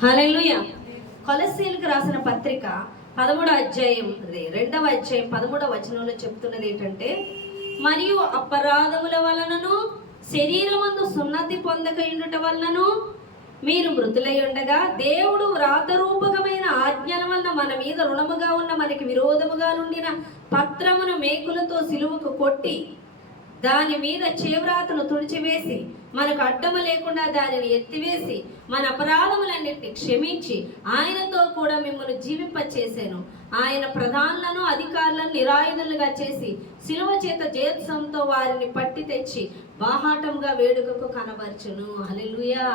హల్లెలూయా. కొలస్సీలకు రాసిన పత్రిక 13వ అధ్యాయం 13వ వచనంలో చెప్తున్నది ఏంటంటే, మరియు అపరాధముల వలనను శరీరమందు సున్నతి పొందకయుండుట వలనను మీరు మృతులై ఉండగా దేవుడు వ్రాతరూపకమైన ఆజ్ఞల వలన మన మీద రుణముగా ఉన్న మనకి విరోధముగా నుండిన పత్రమును మేకులతో సిలువకు కొట్టి దాని మీద చేవ్రాతను తుడిచివేసి మనకు అడ్డము లేకుండా దానిని ఎత్తివేసి మన అపరాధములన్నిటిని క్షమించి ఆయనతో కూడా మిమ్మల్ని జీవింపచేసాను. ఆయన ప్రధానులను అధికారులను నిరాయుధులుగా చేసి సిలువ చేత జేత్సంతో వారిని పట్టి తెచ్చి బాహాటంగా వేడుకకు కనబరచును. హల్లెలూయా.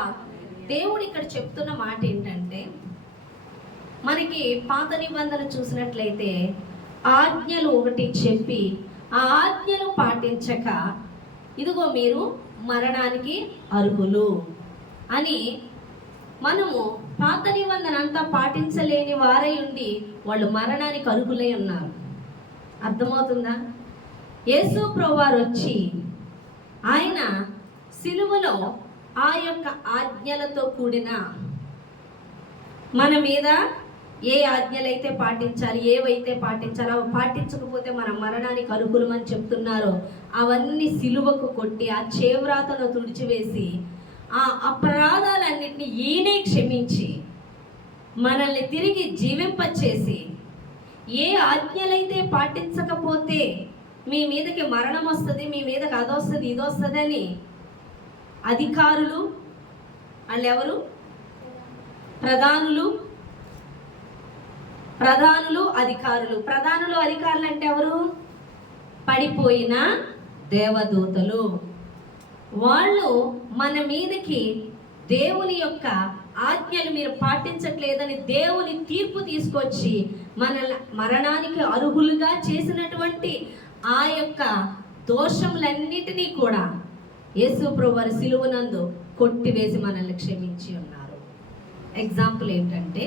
దేవుడు ఇక్కడ చెప్తున్న మాట ఏంటంటే, మనకి పాత నిబంధన చూసినట్లయితే ఆజ్ఞలు ఒకటి చెప్పి ఆ ఆజ్ఞలు పాటించక ఇదిగో మీరు మరణానికి అర్హులు అని, మనము పాత నిబంధన అంతా పాటించలేని వారై ఉండి వాళ్ళు మరణానికి అర్హులై ఉన్నారు. అర్థమవుతుందా? యేసు ప్రభువారు వచ్చి ఆయన సిలువలో ఆ యొక్క ఆజ్ఞలతో కూడిన మన మీద ఏ ఆజ్ఞలైతే పాటించాలి, ఏవైతే పాటించాలో అవి పాటించకపోతే మనం మరణానికి అర్హులమని చెప్తున్నారో అవన్నీ సిలువకు కొట్టి ఆ చేవ్రాతను తుడిచివేసి ఆ అపరాధాలన్నింటినీ ఈయనే క్షమించి మనల్ని తిరిగి జీవింపచేసి, ఏ ఆజ్ఞలైతే పాటించకపోతే మీ మీదకి మరణం వస్తుంది, మీ మీదకి అదొస్తుంది ఇదొస్తుంది అని అధికారులు, వాళ్ళు ఎవరు? ప్రధానులు, అధికారులు. ప్రధానులు అధికారులు అంటే ఎవరు? పడిపోయిన దేవదూతలు. వాళ్ళు మన మీదకి దేవుని యొక్క ఆజ్ఞలు మీరు పాటించట్లేదని దేవుని తీర్పు తీసుకొచ్చి మన మరణానికి అర్హులుగా చేసినటువంటి ఆ యొక్క దోషములన్నిటినీ కూడా యేసు ప్రభువారి సిలువనందు కొట్టివేసి మనల్ని క్షమించి ఉన్నారు. ఎగ్జాంపుల్ ఏంటంటే,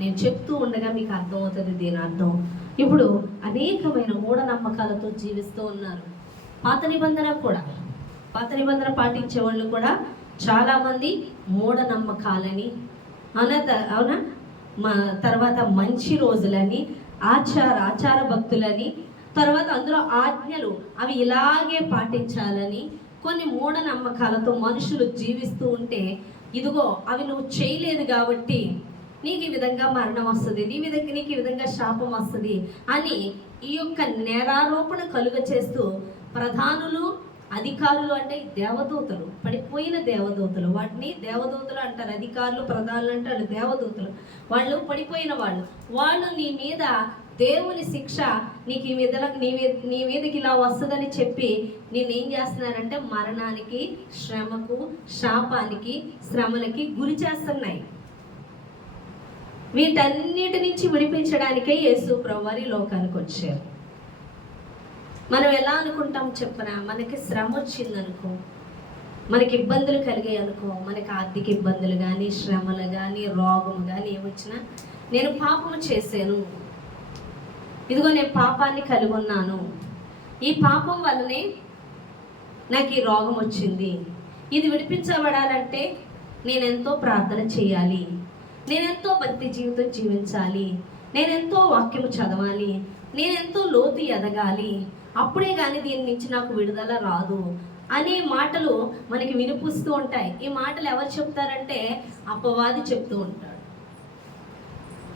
నేను చెప్తూ ఉండగా మీకు అర్థమవుతుంది దీని అర్థం. ఇప్పుడు అనేకమైన మూఢనమ్మకాలతో జీవిస్తూ ఉన్నారు. పాత నిబంధన పాటించే వాళ్ళు కూడా చాలామంది మూఢనమ్మకాలని అవునా తర్వాత మంచి రోజులని ఆచార భక్తులని, తర్వాత అందులో ఆజ్ఞలు అవి ఇలాగే పాటించాలని కొన్ని మూఢనమ్మకాలతో మనుషులు జీవిస్తూ ఉంటే, ఇదిగో అవి నువ్వు చేయలేదు కాబట్టి నీకు ఈ విధంగా మరణం వస్తుంది, నీకు ఈ విధంగా శాపం వస్తుంది అని ఈ యొక్క నేరారోపణ కలుగ చేస్తూ ప్రధానులు, అధికారులు అంటే దేవదూతలు, పడిపోయిన దేవదూతలు, వాటిని దేవదూతలు అంటారు. అధికారులు, ప్రధానులు అంటారు దేవదూతలు. వాళ్ళు పడిపోయిన వాళ్ళు నీ మీద దేవుని శిక్ష నీకు నీ మీదకి ఇలా వస్తుందని చెప్పి నేనేం చేస్తున్నారంటే మరణానికి, శ్రమకు, శాపానికి, శ్రమలకి గురి చేస్తున్నాయి. వీటన్నిటి నుంచి విడిపించడానికే యేసు ప్రభువారు లోకానికి వచ్చారు. మనం ఎలా అనుకుంటాం చెప్పనా? మనకి శ్రమ వచ్చిందనుకో, మనకి ఇబ్బందులు కలిగాయి అనుకో, మనకి ఆర్థిక ఇబ్బందులు కానీ, శ్రమలు కానీ, రోగం కానీ ఏమొచ్చినా, నేను పాపము చేశాను, ఇదిగో నేను పాపాన్ని కలిగి ఉన్నాను, ఈ పాపం వల్లనే నాకు ఈ రోగం వచ్చింది, ఇది విడిపించబడాలంటే నేనెంతో ప్రార్థన చేయాలి, నేనెంతో భక్తి జీవితం జీవించాలి, నేనెంతో వాక్యం చదవాలి, నేనెంతో లోతు ఎదగాలి, అప్పుడే కానీ దీని నుంచి నాకు విడుదల రాదు అనే మాటలు మనకి వినిపిస్తూ ఉంటాయి. ఈ మాటలు ఎవరు చెప్తారంటే అపవాది చెప్తూ ఉంటాడు.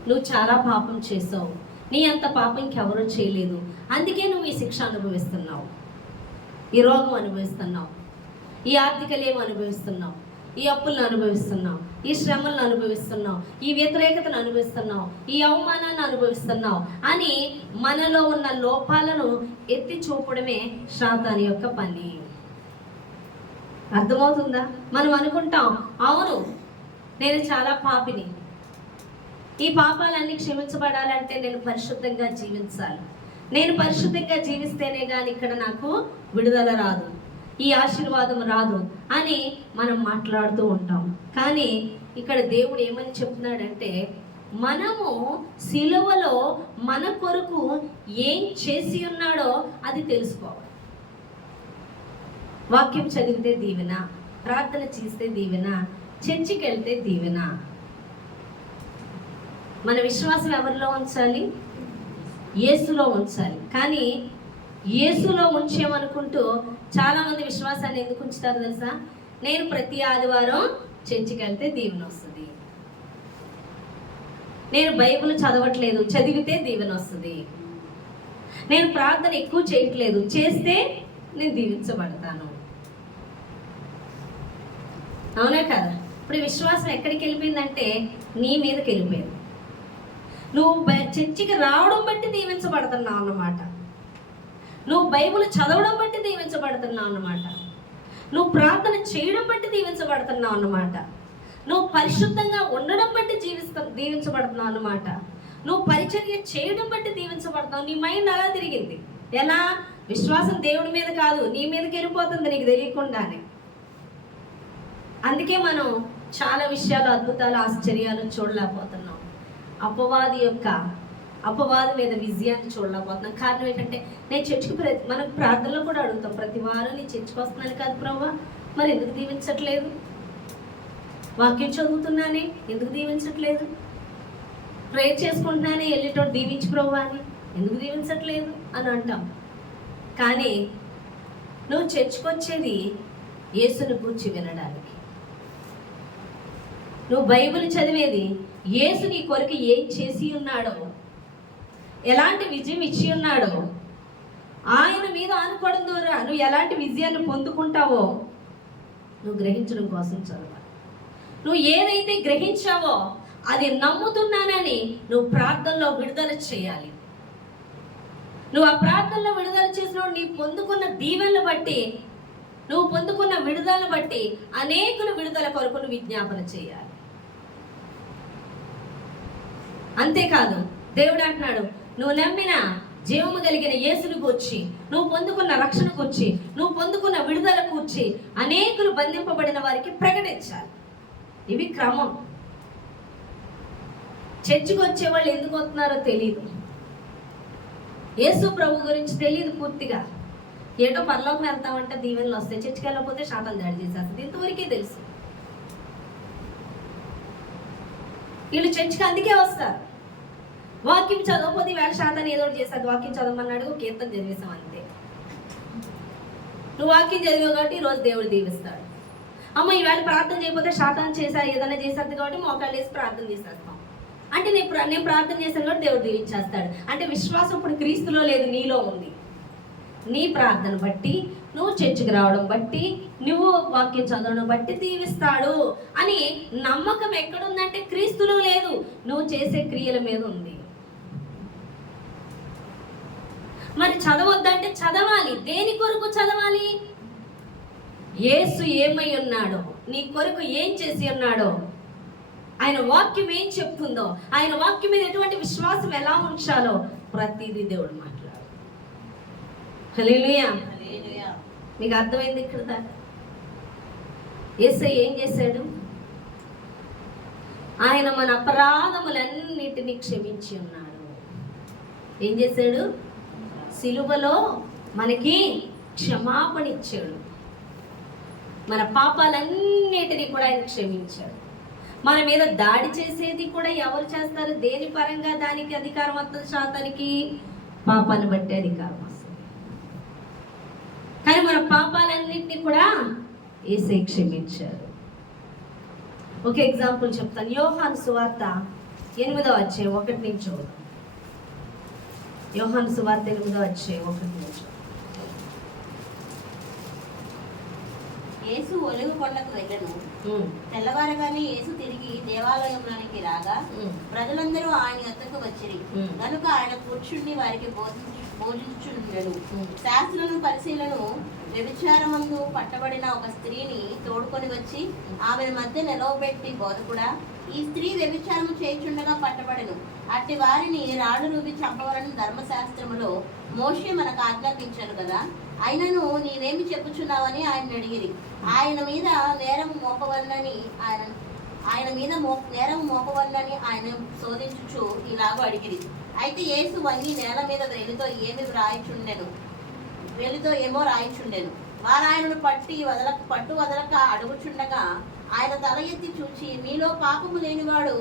నువ్వు చాలా పాపం చేసావు, నీ అంత పాపం ఇంకెవరూ చేయలేదు, అందుకే నువ్వు ఈ శిక్ష అనుభవిస్తున్నావు, ఈ రోగం అనుభవిస్తున్నావు, ఈ ఆర్థికలేం అనుభవిస్తున్నావు, ఈ అప్పులను అనుభవిస్తున్నావు, ఈ శ్రమలను అనుభవిస్తున్నావు, ఈ వ్యతిరేకతను అనుభవిస్తున్నావు, ఈ అవమానాన్ని అనుభవిస్తున్నావు అని మనలో ఉన్న లోపాలను ఎత్తి చూపడమే సాతాను యొక్క పని. అర్థమవుతుందా? మనం అనుకుంటాం, అవును నేను చాలా పాపిని, ఈ పాపాలన్నీ క్షమించబడాలంటే నేను పరిశుద్ధంగా జీవించాలి, నేను పరిశుద్ధంగా జీవిస్తేనే కానీ ఇక్కడ నాకు విడుదల రాదు, ఈ ఆశీర్వాదం రాదు అని మనం మాట్లాడుతూ ఉంటాం. కానీ ఇక్కడ దేవుడు ఏమని చెప్తున్నాడంటే, మనము సిలువలో మన కొరకు ఏం చేసి ఉన్నాడో అది తెలుసుకోవాలి. వాక్యం చదివితే దీవెన, ప్రార్థన చేస్తే దీవెన, చర్చికి వెళ్తే దీవెన, మన విశ్వాసం ఎవరిలో ఉంచాలి? యేసులో ఉంచాలి. కానీ యేసులో ఉంచామనుకుంటూ చాలామంది విశ్వాసాన్ని ఎందుకు ఉంచుతారు తెలుసా? నేను ప్రతి ఆదివారం చర్చికి వెళ్తే దీవెన వస్తుంది, నేను బైబిల్ చదవట్లేదు, చదివితే దీవెన వస్తుంది, నేను ప్రార్థన ఎక్కువ చేయట్లేదు, చేస్తే నేను దీవించబడతాను. అవునా కదా? ఇప్పుడు విశ్వాసం ఎక్కడికి వెళ్ళిపోయిందంటే నీ మీదకి వెళ్ళిపోయింది. నువ్వు చర్చికి రావడం బట్టి దీవించబడుతున్నావు అన్నమాట, నువ్వు బైబిల్ చదవడం బట్టి దీవించబడుతున్నావు అన్నమాట, నువ్వు ప్రార్థన చేయడం బట్టి దీవించబడుతున్నావు అన్నమాట, నువ్వు పరిశుద్ధంగా ఉండడం బట్టి దీవించబడుతున్నావు అన్నమాట, నువ్వు పరిచర్య చేయడం బట్టి దీవించబడతావు. నీ మైండ్ అలా తిరిగింది. ఎలా? విశ్వాసం దేవుడి మీద కాదు, నీ మీదకి వెళ్ళిపోతుంది నీకు తెలియకుండానే. అందుకే మనం చాలా విషయాలు, అద్భుతాలు, ఆశ్చర్యాలు చూడలేకపోతున్నాం. అపవాది మీద విజయాన్ని చూడలేకపోతున్నాం. కారణం ఏంటంటే నేను చర్చికి మనం ప్రార్థనలో కూడా అడుగుతాం, ప్రతి వారం నీ చర్చికి వస్తున్నాను కాదు ప్రభువా, మరి ఎందుకు దీవించట్లేదు? వాక్యం చదువుతున్నానే ఎందుకు దీవించట్లేదు? ప్రేయర్ చేసుకుంటున్నానే వెళ్ళేటోడు దీవించి ప్రభువా అని ఎందుకు దీవించట్లేదు అని అంటాం. కానీ నువ్వు చర్చికి వచ్చేది యేసుని గూర్చి వినడానికి, నువ్వు బైబిల్ చదివేది యేసు నీ కొరకు ఏం చేసి ఉన్నాడో, ఎలాంటి విజయం ఇచ్చి ఉన్నాడో, ఆయన మీద ఆనుకోవడం ద్వారా నువ్వు ఎలాంటి విజయాన్ని పొందుకుంటావో నువ్వు గ్రహించడం కోసం చదవాలి. నువ్వు ఏదైతే గ్రహించావో అది నమ్ముతున్నానని నువ్వు ప్రార్థనలో విడుదల చేయాలి. నువ్వు ఆ ప్రార్థనలో విడుదల చేసినప్పుడు నీ పొందుకున్న దీవెనలు బట్టి, నువ్వు పొందుకున్న విడుదలను బట్టి అనేకులు విడుదల కొరకు నువ్వు విజ్ఞాపన చేయాలి. అంతేకాదు దేవుడు అంటున్నాడు, నువ్వు నమ్మిన జీవము కలిగిన యేసును కూర్చి, నువ్వు పొందుకున్న రక్షణ కూర్చి, నువ్వు పొందుకున్న విడుదల కూర్చి అనేకులు బంధింపబడిన వారికి ప్రకటించాలి. ఇవి క్రమం. చర్చికి వచ్చే వాళ్ళు ఎందుకు వస్తున్నారో తెలియదు, యేసు ప్రభు గురించి తెలియదు పూర్తిగా. ఏటో పరలోకం వెళ్తామంటే దీవెనలు వస్తాయి, చర్చికి వెళ్ళకపోతే శాతం దాడి చేసేస్తుంది, ఇంతవరకే తెలుసు. వీళ్ళు చర్చికి అందుకే వస్తారు. వాక్యం చదవకపోతే వేళ శాతాన్ని ఏదో చేస్తుంది, వాక్యం చదవమన్నాడు, కీర్తన చదివేశాం అంతే. నువ్వు వాక్యం చదివావు కాబట్టి ఈరోజు దేవుడు దీవిస్తాడు. అమ్మ ఈవేళ ప్రార్థన చేయకపోతే శాతాన్ని చేసా, ఏదైనా చేసేది కాబట్టి మోకాళ్ళు వేసి ప్రార్థన చేసేస్తాం అంటే నేను ప్రార్థన చేశాను కాబట్టి దేవుడు దీవించేస్తాడు. అంటే విశ్వాసం ఇప్పుడు క్రీస్తులో లేదు, నీలో ఉంది. నీ ప్రార్థన బట్టి, నువ్వు చర్చికి రావడం బట్టి, నువ్వు వాక్యం చదవడం బట్టి దీవిస్తాడు అని నమ్మకం ఎక్కడుందంటే క్రీస్తులో లేదు, నువ్వు చేసే క్రియల మీద ఉంది. మరి చదవద్దంటే చదవాలి. దేని కొరకు చదవాలి? యేసు ఏమై ఉన్నాడో, నీ కొరకు ఏం చేసి ఉన్నాడో, ఆయన వాక్యం ఏం చెప్తుందో, ఆయన వాక్యం మీద ఎటువంటి విశ్వాసం ఎలా ఉంచాలో ప్రతిదీ దేవుడు మాట్లాడు. హల్లెలూయా. మీకు అర్థమైంది ఇక్కడ దాకా? యేసయ్య ఏం చేశాడు? ఆయన మన అపరాధములన్నిటినీ క్షమించి ఉన్నాడు. ఏం చేశాడు? సిలువలో మనకి క్షమాపణ ఇచ్చాడు. మన పాపాలన్నిటినీ కూడా ఆయన క్షమించాడు. మన మీద దాడి చేసేది కూడా ఎవరు చేస్తారు? దేని పరంగా దానికి అధికారం వస్తుంది? శాతానికి పాపాన్ని బట్టి అధికారం వస్తుంది. కానీ మన పాపాలన్నింటినీ కూడా యేసే క్షమించారు. ఒక ఎగ్జాంపుల్ చెప్తాను. యోహాను సువార్త 8వ అధ్యాయం 1 నుంచి. యోహాను సువార్త 8వ అధ్యాయం 1 నుంచి. యేసు ఒలివ కొండకు వెళ్ళను. తెల్లవారగానే యేసు తిరిగి దేవాలయంలోనికి రాగా ప్రజలందరూ ఆయన వద్దకు వచ్చిరి. కనుక ఆయన కూర్చుండి వారికి బోధించుచుండెను. శాస్త్రులను పరిశీలను వ్యభిచారమందు పట్టబడిన ఒక స్త్రీని తోడుకొని వచ్చి ఆమెను మధ్య నిలవబెట్టి, బోధకుడా, ఈ స్త్రీ వ్యభిచారము చేయుచుండగా పట్టబడెను. అట్టి వారిని రాళ్ళు రూపి చంపవలని ధర్మశాస్త్రములో మోషే మనకు ఆజ్ఞాపించారు కదా, అయినను నీవేమి చెప్పుచున్నావని ఆయన అడిగిరి. ఆయన మీద నేరం మోపవలనని ఆయన శోధించుచు ఇలాగూ అడిగిరి. అయితే యేసు వంగి నేల మీద వేలితో ఏమో రాయిచుండెను. వారాయనను పట్టు వదలక అడుగుచుండగా ఆయన తల ఎత్తి చూచి, మీలో పాపము లేనివాడు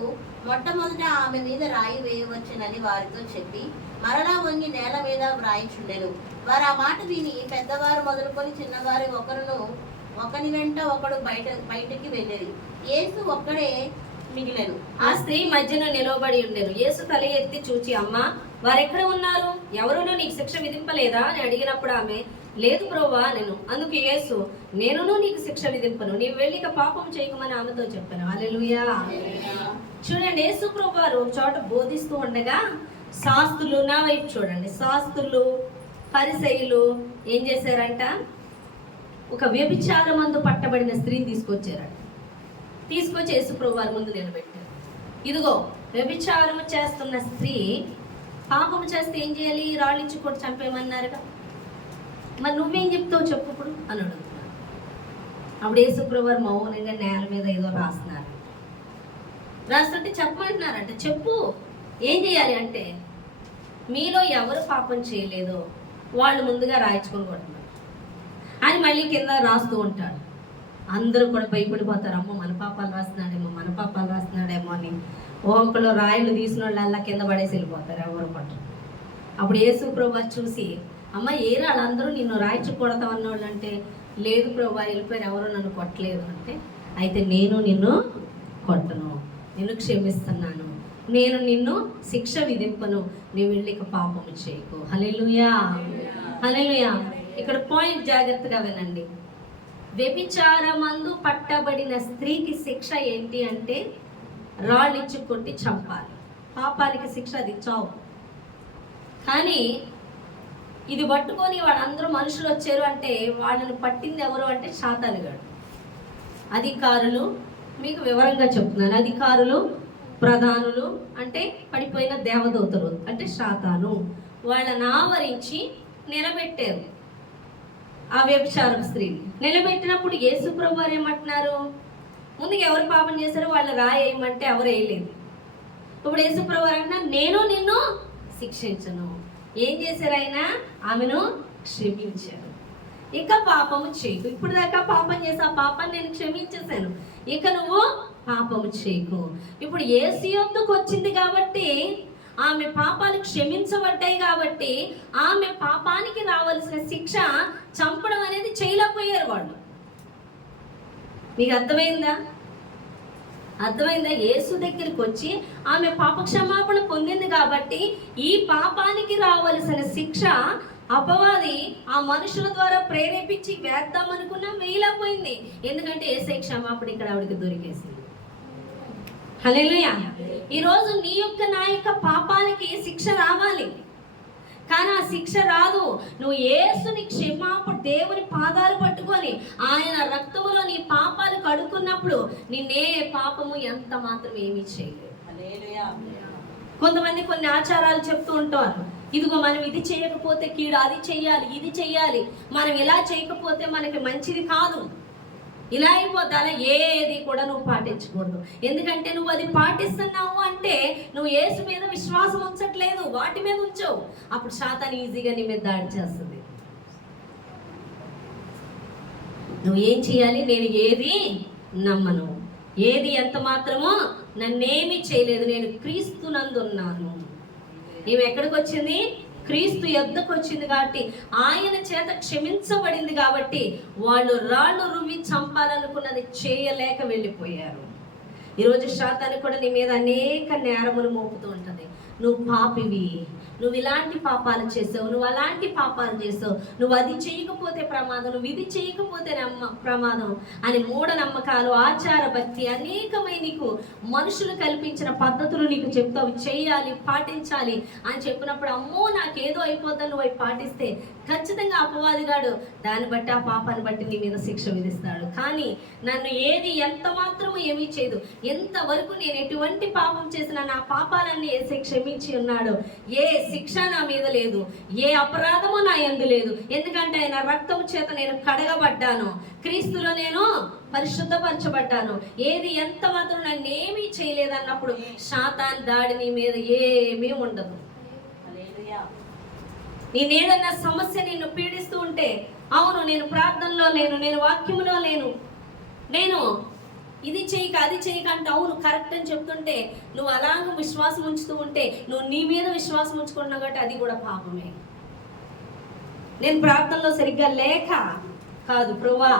మొట్టమొదట ఆమె మీద రాయి వేయవచ్చునని వారితో చెప్పి మరలా వంగి నేల మీద వ్రాయిచుండెను. వారు ఆ మాట విని పెద్దవారు మొదలుకొని చిన్నవారు ఒకని వెంట ఒకడు బయటికి వెళ్ళేది. యేసు ఒక్కడే మిగిలెను. ఆ స్త్రీ మధ్యన నిలవబడి ఉండెను. యేసు తల ఎత్తి చూచి, అమ్మా, వారెక్కడ ఉన్నారు? ఎవరునూ నీకు శిక్ష విధింపలేదా అని అడిగినప్పుడు ఆమె, లేదు ప్రభువా నేను. అందుకు యేసు, నేనును నీకు శిక్ష విధింపను, నీవు వెళ్ళి ఇక పాపం చేయకమని ఆమెతో చెప్పాను. హల్లెలూయా. చూడండి, యేసు ప్రభు వారు ఒక చోట బోధిస్తూ ఉండగా శాస్త్రులు, నా వైపు చూడండి, శాస్త్రులు పరిసయ్యులు ఏం చేశారంట? ఒక వ్యభిచారమందు పట్టబడిన స్త్రీని తీసుకొచ్చారంట. తీసుకొచ్చి యేసు ప్రభు వారి ముందు నిలబెట్టారు. ఇదిగో వ్యభిచారం చేస్తున్న స్త్రీ పాపం చేస్తే ఏం చేయాలి? రాళ్ళిచ్చి కొట్టి చంపేయమన్నారుగా. మరి నువ్వేం చెప్తావు చెప్పు ఇప్పుడు అని అడుగుతున్నాను. అప్పుడు యేసు ప్రభు వారు మౌనంగా నేల మీద ఏదో రాస్తున్నారు. రాస్తుంటే చెప్పమంటున్నారంట. చెప్పు, ఏం చేయాలి అంటే, మీలో ఎవరు పాపం చేయలేదో వాళ్ళు ముందుగా రాయించుకొని కొడుతున్నారు అని మళ్ళీ కింద రాస్తూ ఉంటాడు. అందరూ కూడా భయపడిపోతారు, అమ్మో మన పాపాలు రాస్తున్నాడేమో అని. ఒకళ్ళు రాయిలు తీసిన వాళ్ళు కింద పడేసి వెళ్ళిపోతారు, ఎవరు పట్టరు. అప్పుడు యేసు ప్రభు చూసి, అమ్మ ఏ వాళ్ళందరూ నిన్ను రాయించి కొడతామన్న వాళ్ళు అంటే, లేదు ప్రభు వెళ్ళిపోయిన ఎవరు నన్ను కొట్టలేదు అంటే, అయితే నేను నిన్ను కొట్టను, నిన్ను క్షమిస్తున్నాను, నేను నిన్ను శిక్ష విధింపను, నీవు వెళ్ళి ఇక పాపము చేయకు. హల్లెలూయా, హల్లెలూయా. ఇక్కడ పాయింట్ జాగ్రత్తగా వినండి. వ్యభిచారమందు పట్టబడిన స్త్రీకి శిక్ష ఏంటి అంటే రాళ్ళిచ్చి కొట్టి చంపాలి. పాపానికి శిక్ష అది చావు. కానీ ఇది పట్టుకొని వాళ్ళందరూ మనుషులు వచ్చారు అంటే వాళ్ళని పట్టింది ఎవరు అంటే శాతానుగాడు. అధికారులు, మీకు వివరంగా చెప్తున్నాను, అధికారులు, ప్రధానులు అంటే పడిపోయిన దేవదూతలు అంటే శాతాను, వాళ్ళని ఆవరించి నిలబెట్టారు ఆ వ్యభిచారం స్త్రీని. నిలబెట్టినప్పుడు యేసు ప్రభు వారు ఏమంటున్నారు? ముందుగా ఎవరు పాపం చేశారో వాళ్ళు రాయేయమంటే ఎవరు వేయలేదు. ఇప్పుడు యేసు ప్రభు వారు అంటున్నారు, నేను నిన్ను శిక్షించను. ఏం చేశారు ఆయన? ఆమెను క్షమించారు. ఇక పాపము చేయకు. ఇప్పుడు దాకా పాపం చేసి ఆ పాపాన్ని నేను క్షమించేశాను, ఇక నువ్వు పాపము చేయకు. ఇప్పుడు యేసు యొద్దకు వచ్చింది కాబట్టి, ఆమె పాపాలు క్షమించబడ్డాయి కాబట్టి ఆమె పాపానికి రావాల్సిన శిక్ష చంపడం అనేది చేయలేకపోయారు వాళ్ళు. మీకు అర్థమైందా? యేసు దగ్గరికి వచ్చి ఆమె పాప క్షమాపణ పొందింది కాబట్టి ఈ పాపానికి రావాల్సిన శిక్ష అపవాది ఆ మనుషుల ద్వారా ప్రేరేపించి వేద్దామనుకున్నా వేయలేకపోయింది. ఎందుకంటే యేసయ్య క్షమాపణ ఇక్కడ ఆవిడకి దొరికేసింది. హల్లెలూయా. ఈరోజు నీ యొక్క నా యొక్క పాపాలకి శిక్ష రావాలి, కానీ ఆ శిక్ష రాదు. నువ్వు యేసుని క్షమాపణ, దేవుని పాదాలు పట్టుకొని ఆయన రక్తములో నీ పాపాలు కడుక్కున్నప్పుడు నిన్నే పాపము ఎంత మాత్రం ఏమీ చేయలేదు. కొంతమంది కొన్ని ఆచారాలు చెప్తూ ఉంటారు, ఇదిగో మనం ఇది చేయకపోతే కీడు, అది చెయ్యాలి, ఇది చెయ్యాలి, మనం ఇలా చేయకపోతే మనకి మంచిది కాదు, ఇలా అయిపోతా, ఏది కూడా నువ్వు పాటించకూడదు. ఎందుకంటే నువ్వు అది పాటిస్తున్నావు అంటే నువ్వు యేసు మీద విశ్వాసం ఉంచట్లేదు, వాటి మీద ఉంచవు. అప్పుడు శాతాను ఈజీగా నీ మీద దాడి చేస్తుంది. నువ్వు ఏం చేయాలి? నేను ఏది నమ్మను, ఏది ఎంత మాత్రమో నన్నేమీ చేయలేదు, నేను క్రీస్తునందున్నాను. ఈమె ఎక్కడికి వచ్చింది? క్రీస్తు యొద్దకు వచ్చింది కాబట్టి, ఆయన చేత క్షమించబడింది కాబట్టి వాళ్ళు రాళ్ళు రువ్వి చంపాలనుకున్నది చేయలేక వెళ్ళిపోయారు. ఈరోజు శాతాను కూడా నీ మీద అనేక నేరములు మోపుతూ ఉంటుంది. నువ్వు పాపివి, నువ్వు ఇలాంటి పాపాలు చేసావు, నువ్వు అలాంటి పాపాలు చేసావు, నువ్వు అది చేయకపోతే ప్రమాదం, నువ్వు ఇది చేయకపోతే ప్రమాదం అని మూఢనమ్మకాలు, ఆచార భక్తి అనేకమైన నీకు మనుషులు కల్పించిన పద్ధతులు నీకు చెప్తావు, చేయాలి, పాటించాలి అని చెప్పినప్పుడు అమ్మో నాకేదో అయిపోద్దని నువ్వు అవి పాటిస్తే ఖచ్చితంగా అపవాదిగాడు దాన్ని బట్టి, ఆ పాపాన్ని బట్టి నీ మీద శిక్ష విధిస్తాడు. కానీ నన్ను ఏది ఎంత మాత్రము ఏమీ చేయదు, ఎంతవరకు నేను ఎటువంటి పాపం చేసినా నా పాపాలన్నీ యేసే క్షమించి ఉన్నాడు, ఏ శిక్ష నా మీద లేదు, ఏ అపరాధము నా యందు లేదు. ఎందుకంటే ఆయన రక్తము చేత నేను కడగబడ్డాను, క్రీస్తులో నేను పరిశుద్ధపరచబడ్డాను. ఏది ఎంత మాత్రం నన్ను ఏమీ చేయలేదన్నప్పుడు శాతాన్ దాడి నీ మీద ఏమీ ఉండదు. నేనేదన్నా సమస్య నిన్ను పీడిస్తూ ఉంటే, అవును నేను ప్రార్థనలో లేను, నేను వాక్యములో లేను, నేను ఇది చేయక అది చేయక అంటే అవును కరెక్ట్ అని చెప్తుంటే నువ్వు అలాగ విశ్వాసం ఉంచుతూ ఉంటే నువ్వు నీ మీద విశ్వాసం ఉంచుకున్నావు కాబట్టి అది కూడా పాపమే. నేను ప్రార్థనలో సరిగ్గా లేక కాదు ప్రభువా,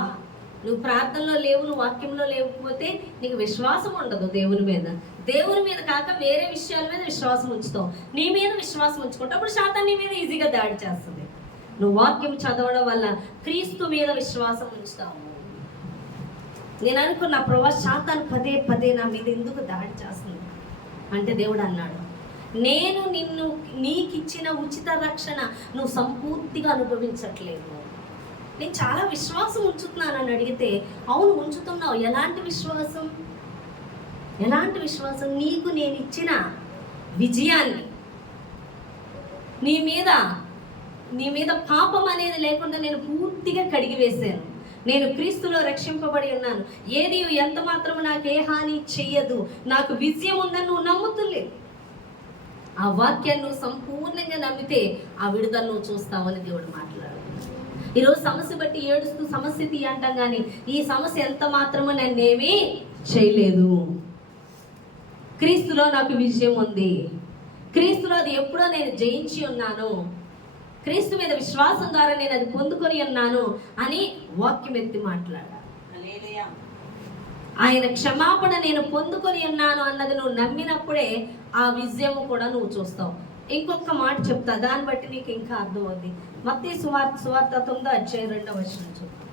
నువ్వు ప్రార్థనలో లేవు, నువ్వు వాక్యంలో లేకపోతే నీకు విశ్వాసం ఉండదు దేవుని మీద. దేవుని మీద కాక వేరే విషయాల మీద విశ్వాసం ఉంచుతావు, నీ మీద విశ్వాసం ఉంచుకుంటావు, అప్పుడు సాతాను నీ మీద ఈజీగా దాడి చేస్తుంది. నువ్వు వాక్యం చదవడం వల్ల క్రీస్తు మీద విశ్వాసం ఉంచుతావు. నేను అనుకున్న ప్రభువా సాతాను పదే పదే నా మీద ఎందుకు దాడి చేస్తుంది అంటే దేవుడు అన్నాడు, నేను నీకు ఇచ్చిన ఉచిత రక్షణ నువ్వు సంపూర్తిగా అనుభవించట్లేదు. నేను చాలా విశ్వాసం ఉంచుతున్నాను అని అడిగితే అవును ఉంచుతున్నావు. ఎలాంటి విశ్వాసం? ఎలాంటి విశ్వాసం? నీకు నేను ఇచ్చిన విజయాన్ని, నీ మీద పాపం అనేది లేకుండా నేను పూర్తిగా కడిగి వేశాను. నేను క్రీస్తులో రక్షింపబడి ఉన్నాను. ఏది ఎంత మాత్రము నాకు ఏ హాని చెయ్యదు, నాకు విజయం ఉందని నువ్వు నమ్ముతులేదు. ఆ వాక్యాన్ని నువ్వు సంపూర్ణంగా నమ్మితే ఆ విడుదల నువ్వు చూస్తావని దేవుడు మాట్లాడు. ఈరోజు సమస్య బట్టి ఏడుస్తూ సమస్య తీ అంటాం, కానీ ఈ సమస్య ఎంత మాత్రము నన్నేమీ చేయలేదు. క్రీస్తులో నాకు విజయం ఉంది. క్రీస్తులో అది ఎప్పుడో నేను జయించి ఉన్నాను. క్రీస్తు మీద విశ్వాసం ద్వారా నేను అది పొందుకొని ఉన్నాను అని వాక్యం ఎత్తి మాట్లాడాలి. ఆయన క్షమాపణ నేను పొందుకొని ఉన్నాను అన్నది నువ్వు నమ్మినప్పుడే ఆ విజయం కూడా నువ్వు చూస్తావు. ఇంకొక మాట చెప్తా, దాన్ని బట్టి నీకు ఇంకా అర్థమవుతుంది. మత్తయి సువార్త 9:2 చూద్దాం.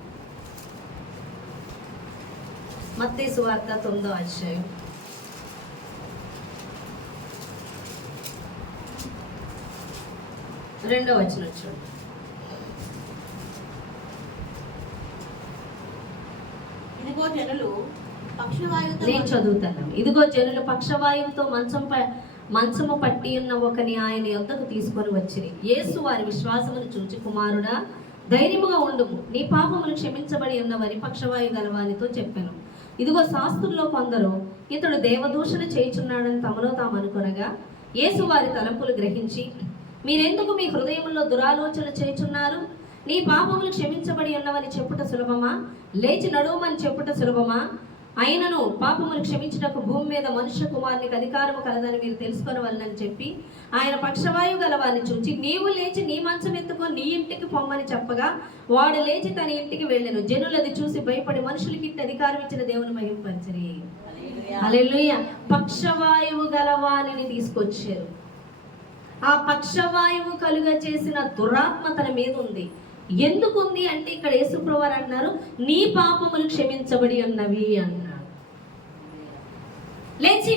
మత్తయి సువార్త 9 2 చూడు. ఇదిగో జనులు పక్షవాయువుతో, నేను చదువుతాను. ఇదిగో జనులు పక్షవాయువుతో మంచము పట్టి ఉన్న ఒకని ఆయన యొద్దకు తీసుకొని వచ్చిరి. యేసు వారి విశ్వాసమును చూచి, కుమారుడా ధైర్యముగా ఉండుము, నీ పాపములు క్షమించబడి ఉన్నవని పక్షవాయు గలవానితో చెప్పాను. ఇదిగో శాస్త్రుల్లో కొందరు ఇతడు దేవదూషణ చేయుచున్నాడని తమలో తాము అనుకొనగా, యేసు వారి తలంపులు గ్రహించి, మీరెందుకు మీ హృదయంలో దురాలోచన చేయుచున్నారు? నీ పాపములు క్షమించబడి ఉన్నవని చెప్పుట సులభమా, లేచి నడువమని చెప్పుట సులభమా? అయినను పాపములు క్షమించుటకు భూమి మీద మనుష్య కుమారునికి అధికారము కలదని మీరు తెలుసుకొనవలనని చెప్పి ఆయన పక్షవాయువు గలవారిని చూచి, నీవు లేచి నీ మంచం ఎత్తుకొని నీ ఇంటికి పొమ్మని చెప్పగా వాడు లేచి తన ఇంటికి వెళ్ళెను. జనులది చూసి భయపడి మనుషులకి అధికారం ఇచ్చిన దేవుని మహిమపరచిరి. హల్లెలూయా. పక్షవాయువు గలవారిని తీసుకొచ్చారు. ఆ పక్షవాయువు కలుగ చేసిన దురాత్మ తన మీద ఉంది. ఎందుకు ఉంది అంటే ఇక్కడ యేసుప్రభువారు అన్నారు, నీ పాపములు క్షమించబడి ఉన్నవి అన్నారు. లేచి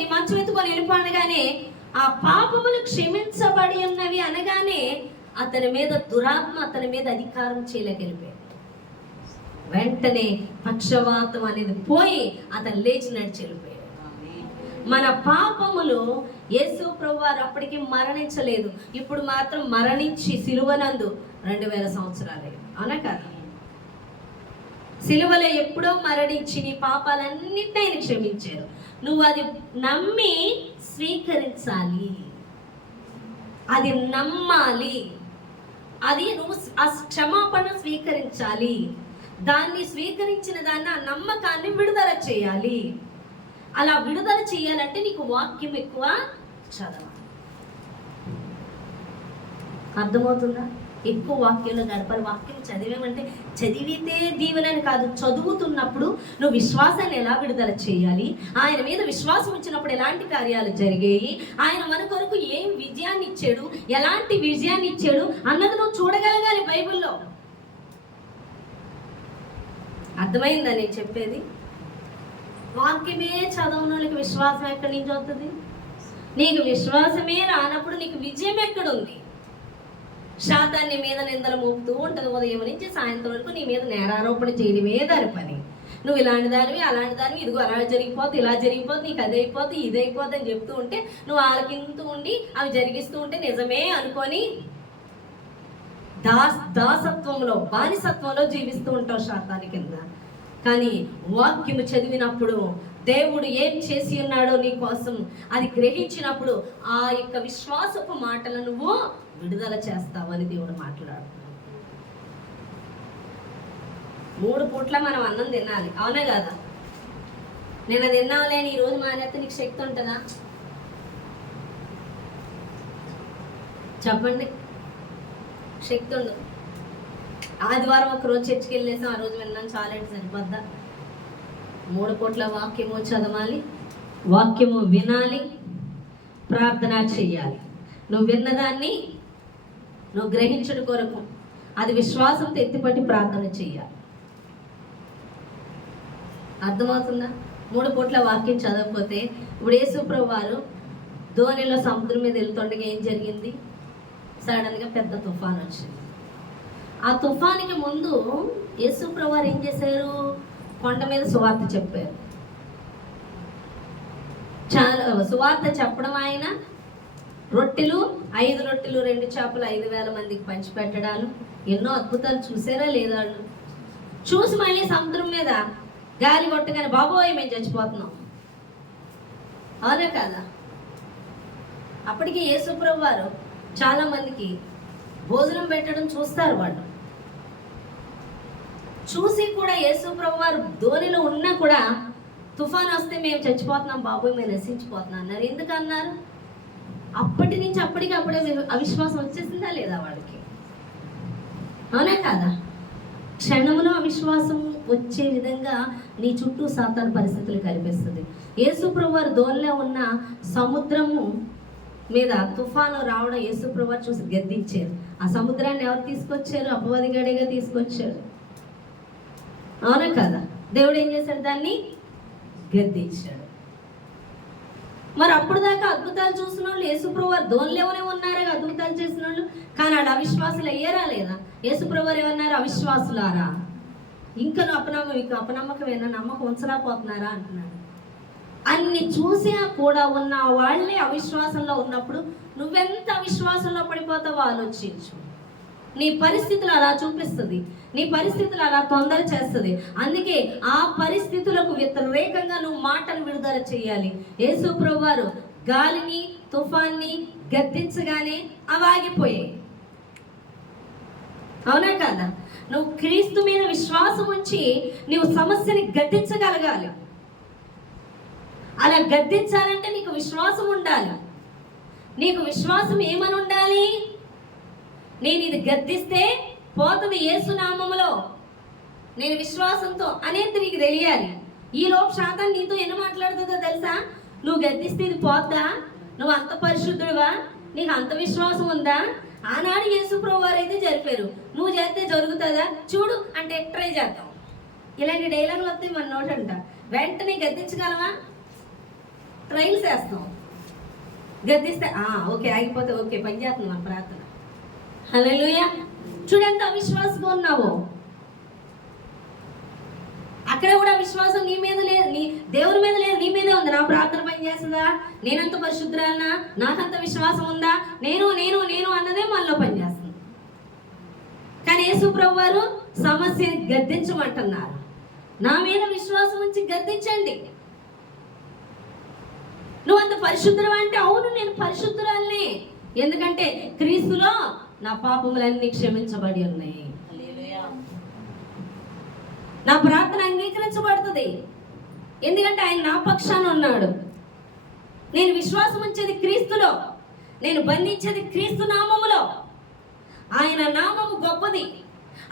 నీ మంచం ఎత్తుకొని వెళ్ళిపోనగానే ఆ పాపములు క్షమించబడి ఉన్నవి అనగానే అతని మీద దురాత్మ అతని మీద అధికారం చేయలేకెళ్ళిపోయాడు. వెంటనే పక్షవాతం అనేది పోయి అతను లేచి నడిచి వెళ్ళిపోయాడు. మన పాపములు యేసు ప్రభువారు అప్పటికి మరణించలేదు, ఇప్పుడు మాత్రం మరణించి సిలువనందు 2000 సంవత్సరాలే, అవునా కదా? సిలువలో ఎప్పుడో మరణించి నీ పాపాలన్నింటినీ ఆయన క్షమించారు. నువ్వు అది నమ్మి స్వీకరించాలి, అది నమ్మాలి, అది నువ్వు ఆ క్షమాపణ స్వీకరించాలి. దాన్ని స్వీకరించిన దాన్ని, ఆ నమ్మకాన్ని విడుదల చేయాలి. అలా విడుదల చేయాలంటే నీకు వాక్యం ఎక్కువ చదవాలి. అర్థమవుతుందా? ఎక్కువ వాక్యంలో గడపాలి. వాక్యం చదివేమంటే చదివితే దీవెనని కాదు, చదువుతున్నప్పుడు నువ్వు విశ్వాసాన్ని ఎలా విడుదల చేయాలి, ఆయన మీద విశ్వాసం ఇచ్చినప్పుడు ఎలాంటి కార్యాలు జరిగాయి, ఆయన మన కొరకు ఏం విజయాన్ని ఇచ్చాడు, ఎలాంటి విజయాన్ని ఇచ్చాడు అన్నది నువ్వు చూడగలగాలి బైబిల్లో. అర్థమైందా నేను చెప్పేది? వాక్యమే చదవని వాళ్ళకి విశ్వాసం ఎక్కడి నుంచి వస్తుంది? నీకు విశ్వాసమే రానప్పుడు నీకు విజయం ఎక్కడుంది? శాతాన్ని మీద నిందలు మోపుతూ ఉంటుంది. ఉదయం నుంచి సాయంత్రం వరకు నీ మీద నేరారోపణ చేయడమే దాని పని. నువ్వు ఇలాంటి దానివి అలాంటి దానివి, ఇదిగో అలా జరిగిపోతే ఇలా జరిగిపోతే, నీకు అది అయిపోతే ఇది అయిపోతే అని చెప్తూ ఉంటే నువ్వు ఆలకింతూ ఉండి అవి జరిగిస్తూ ఉంటే నిజమే అనుకొని దాసత్వంలో బానిసత్వంలో జీవిస్తూ ఉంటావు శాతాని కింద. కానీ వాక్యము చదివినప్పుడు దేవుడు ఏం చేసి ఉన్నాడో నీ కోసం అది గ్రహించినప్పుడు ఆ యొక్క విశ్వాసపు మాటలను నువ్వు విడుదల చేస్తావని దేవుడు మాట్లాడుతున్నాడు. 3 పూట్ల మనం అన్నం తినాలి, అవునే కదా? నేను అది తిన్నావులేని ఈరోజు మానేస్తే నీకు శక్తి ఉంటుందా? చెప్పండి. శక్తి ఉండదు. ఆదివారం ఒక రోజు చర్చికి వెళ్ళేసాం, ఆ రోజు విన్నాను చాలంటే సరిపోద్దా? 3 పూట్ల వాక్యము చదవాలి, వాక్యము వినాలి, ప్రార్థన చెయ్యాలి. నువ్వు విన్నదాన్ని నువ్వు గ్రహించడం కొరకు అది విశ్వాసంతో ఎత్తిపట్టి ప్రార్థన చెయ్యాలి. అర్థమవుతుందా? 3 పూట్ల వాక్యం చదవకపోతే ఇప్పుడు యేసుప్రభు వారు ధోనిలో సముద్రం మీద వెళ్తుండగా ఏం జరిగింది? సడన్గా పెద్ద తుఫాన్ వచ్చింది. ఆ తుఫానికి ముందు యేసుప్రభు వారు ఏం చేశారు? కొండ మీద సువార్త చెప్పారు. చాలా సువార్త చెప్పడం, ఆయన రొట్టెలు 5 రొట్టెలు 2 చేపలు 5,000 మందికి పంచిపెట్టడాలు, ఎన్నో అద్భుతాలు చూసారా లేదా? చూసి మళ్ళీ సముద్రం మీద గాలి కొట్టగానే బాబోయ్ మేము చచ్చిపోతున్నాం, అవునా కాదా? అప్పటికి యేసుప్రభు వారు చాలా మందికి భోజనం పెట్టడం చూస్తారు. వాళ్ళు చూసి కూడా యేసుప్రభు వారు ధోనిలో ఉన్నా కూడా తుఫాన్ వస్తే మేము చచ్చిపోతున్నాం బాబోయ్, మేము నశించిపోతున్నాం అన్నారు. ఎందుకు అన్నారు? అప్పటి నుంచి అప్పటికి అప్పుడే అవిశ్వాసం వచ్చేసిందా లేదా వాళ్ళకి? అవునా కాదా? క్షణంలో అవిశ్వాసం వచ్చే విధంగా నీ చుట్టూ సాతాను పరిస్థితులు కనిపిస్తుంది. యేసుప్రభు వారు ధోనిలో ఉన్న సముద్రము మీద తుఫాను రావడం యేసుప్రభు వారు చూసి గద్దించారు. ఆ సముద్రాన్ని ఎవరు తీసుకొచ్చారు? అపవాదిగాడిగా తీసుకొచ్చారు. అవునా కదా? దేవుడు ఏం చేశాడు? దాన్ని గద్దించాడు. మరి అప్పుడు దాకా అద్భుతాలు చూసిన వాళ్ళు యేసుప్రభు వారు ధోనిలోనే ఉన్నారే అద్భుతాలు చేసిన వాళ్ళు, కానీ వాళ్ళు అవిశ్వాసులు అయ్యారా లేదా? యేసుప్రభు వారు ఏమన్నారు? అవిశ్వాసులారా, ఇంకా అపనమ్మకమేనా, నమ్మకం ఉంచలేకపోతున్నారా అంటున్నాడు. అన్ని చూసి కూడా ఉన్న వాళ్ళే అవిశ్వాసంలో ఉన్నప్పుడు నువ్వెంత అవిశ్వాసంలో పడిపోతావో ఆలోచించు. నీ పరిస్థితులు అలా చూపిస్తుంది, నీ పరిస్థితులు అలా తొందర చేస్తుంది. అందుకే ఆ పరిస్థితులకు వ్యతిరేకంగా నువ్వు మాటను విడుదల చేయాలి. యేసుప్రభు వారు గాలిని తుఫాన్ని గద్దించగానే అవి ఆగిపోయాయి. అవునా కాదా? నువ్వు క్రీస్తు మీద విశ్వాసం ఉంచి నువ్వు సమస్యని గద్దించగలగాలి. అలా గద్దించాలంటే నీకు విశ్వాసం ఉండాలి. నీకు విశ్వాసం ఏమని ఉండాలి? నేను ఇది గద్దిస్తే పోతుంది యేసునామములో, నేను విశ్వాసంతో అనేది నీకు తెలియాలి. ఈ లోపు శాతం నీతో ఎన్ని మాట్లాడుతుందో తెలుసా? నువ్వు గద్దిస్తే ఇది పోద్దా? నువ్వు అంత పరిశుద్ధుడువా? నీకు అంత విశ్వాసం ఉందా? ఆనాడు యేసుప్రభు వారు అయితే జరిపారు, నువ్వు చేస్తే జరుగుతుందా చూడు అంటే ట్రై చేద్దాం. ఇలాంటి డైలాగులు వస్తాయి మన నోటంట. వెంటనే గద్దించగలవా? ట్రైల్స్ వేస్తాం. గద్దిస్తే ఓకే ఆగిపోతే ఓకే పని చేస్తుంది మన ప్రార్థన. హల్లెలూయా. చూడంత అవిశ్వాసంగా ఉన్నావు. అక్కడ కూడా విశ్వాసం నీ మీద లేదు, నీ దేవుని మీద లేదు, నీ మీదే ఉంది. నా ప్రార్థన పని చేస్తుందా? నేనంత పరిశుద్ధురాలనా? నాకంత విశ్వాసం ఉందా? నేను నేను నేను అన్నదే మనలో పనిచేస్తుంది. కానీ యేసుప్రభు వారు సమస్యని గద్దించమంటున్నారు. నా మీద విశ్వాసం ఉంచి గద్దించండి. నువ్వు అంత పరిశుద్ధుడు అంటే, అవును నేను పరిశుద్ధురాలనే, ఎందుకంటే క్రీస్తులో నా పాపములన్నీ క్షమించబడి ఉన్నాయి. నా ప్రార్థన అంగీకరించబడుతుంది, ఎందుకంటే ఆయన నా పక్షాన ఉన్నాడు. నేను విశ్వాసం ఉంచేది క్రీస్తులో, నేను బంధించేది క్రీస్తు నామములో. ఆయన నామము గొప్పది,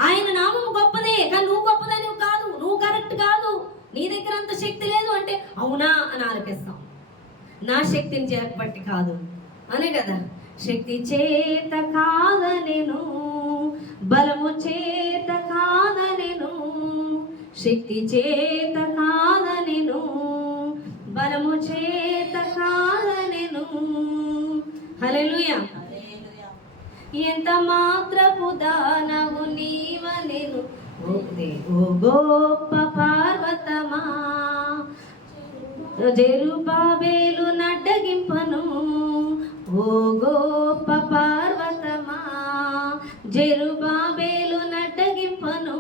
ఆయన నామము గొప్పదే. కానీ నువ్వు గొప్పదని కాదు, నువ్వు కరెక్ట్ కాదు, నీ దగ్గర అంత శక్తి లేదు అంటే అవునా అని ఆలపిస్తాం. నా శక్తిని చేపట్టి కాదు అనే కదా. శక్తి చేత కాదనెను, బలము చేత కాదనెను, శక్తి చేత కాదనెను, బలము చేత కాదనెను. హల్లెలూయా. ఎంత మాత్రపు దానవు నీవనెను, ఓ గొప్ప పర్వతమా, జెరుబాబేలు నడ్డగింపను, ఓ గొప్ప పర్వతమా, జెరుబాబేలు నడ్డగింపను.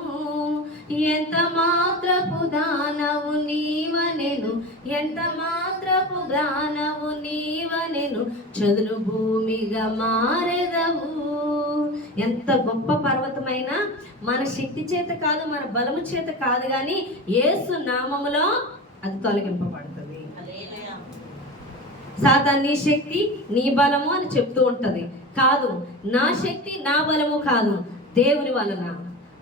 ఎంత మాత్రపు దానవు నీవనెను, ఎంత మాత్రపు దానవు నీవనెను, చదును భూమిగా మారెదవు. ఎంత గొప్ప పర్వతమైనా మన శక్తి చేత కాదు, మన బలము చేత కాదు, కానీ యేసు నామములో అది తొలగింపబడుతుంది. హల్లెలూయా. సాతాను నీ శక్తి నీ బలము అని చెప్తూ ఉంటది. కాదు, నా శక్తి నా బలము కాదు, దేవుని వలన,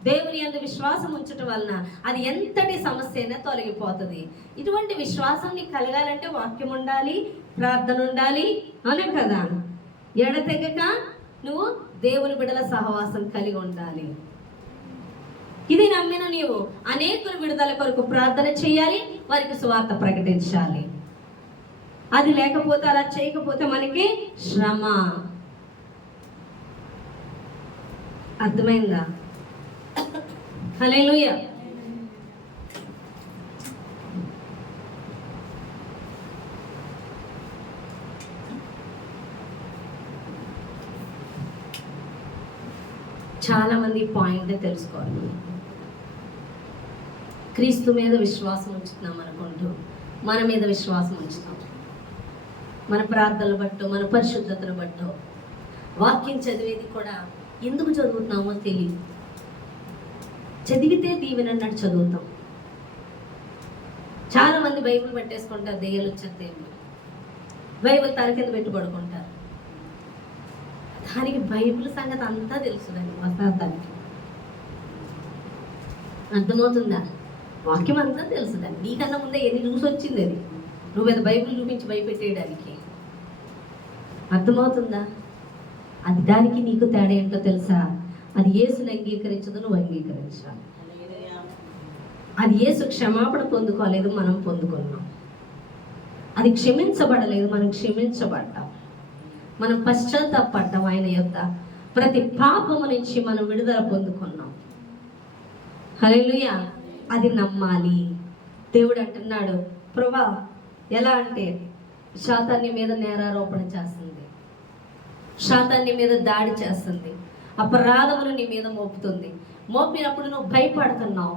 దేవుని యందు విశ్వాసం ఉంచటం వలన అది ఎంతటి సమస్య అయినా తొలగిపోతుంది. ఇటువంటి విశ్వాసం నీకు కలగాలంటే వాక్యం ఉండాలి, ప్రార్థన ఉండాలి, అనే కదా. ఎడతెగక నువ్వు దేవుని బిడ్డల సహవాసం కలిగి ఉండాలి. ఇది నమ్మిన నీవు అనేకుల విడుదల కొరకు ప్రార్థన చేయాలి, వారికి సువార్త ప్రకటించాలి. అది లేకపోతే, అలా చేయకపోతే మనకి శ్రమ. అర్థమైందా? హల్లెలూయా. చాలా మంది పాయింట్ తెలుసుకోవాలి. క్రీస్తు మీద విశ్వాసం ఉంచుతున్నాం అనుకుంటూ మన మీద విశ్వాసం ఉంచుతాం. మన ప్రార్థనలు బట్టో, మన పరిశుద్ధతను బట్టో, వాక్యం చదివేది కూడా ఎందుకు చదువుతున్నామో తెలియదు. చదివితే దీవెనన్నట్టు చదువుతాం. చాలా మంది బైబిల్ పెట్టేసుకుంటారు, దెయ్యాలు వచ్చేస్తే బైబిల్ తల కింద పెట్టి పడుకుంటారు. దానికి బైబిల్ సంగతి అంతా తెలుసుదండి, వస్తానికి అర్థమవుతుందా? వాక్యం అంతా తెలుసుదండి. నీకన్నా ముందే ఎన్ని చూసి వచ్చింది అది, నువ్వు అది బైబిల్ చూపించి భయపెట్టేయడానికి. అర్థమవుతుందా? అది దానికి నీకు తేడా ఏంటో తెలుసా? అది యేసుని అంగీకరించదు, నువ్వు అంగీకరించాలి. అది యేసు క్షమాపణ పొందుకోలేదు, మనం పొందుకున్నాం. అది క్షమించబడలేదు, మనం క్షమించబడ్డాం. మనం పశ్చాత్తాపడ్డాం. ఆయన యొక్క ప్రతి పాపము నుంచి మనం విడుదల పొందుకున్నాం. హల్లెలూయా. అది నమ్మాలి. దేవుడు అంటున్నాడు, ప్రభువా, ఎలా అంటే శాతాన్ని మీద నేరారోపణ చేస్తుంది, శాతాన్ని మీద దాడి చేస్తుంది, అపరాధములు నీ మీద మోపుతుంది. మోపినప్పుడు నువ్వు భయపడుతున్నావు.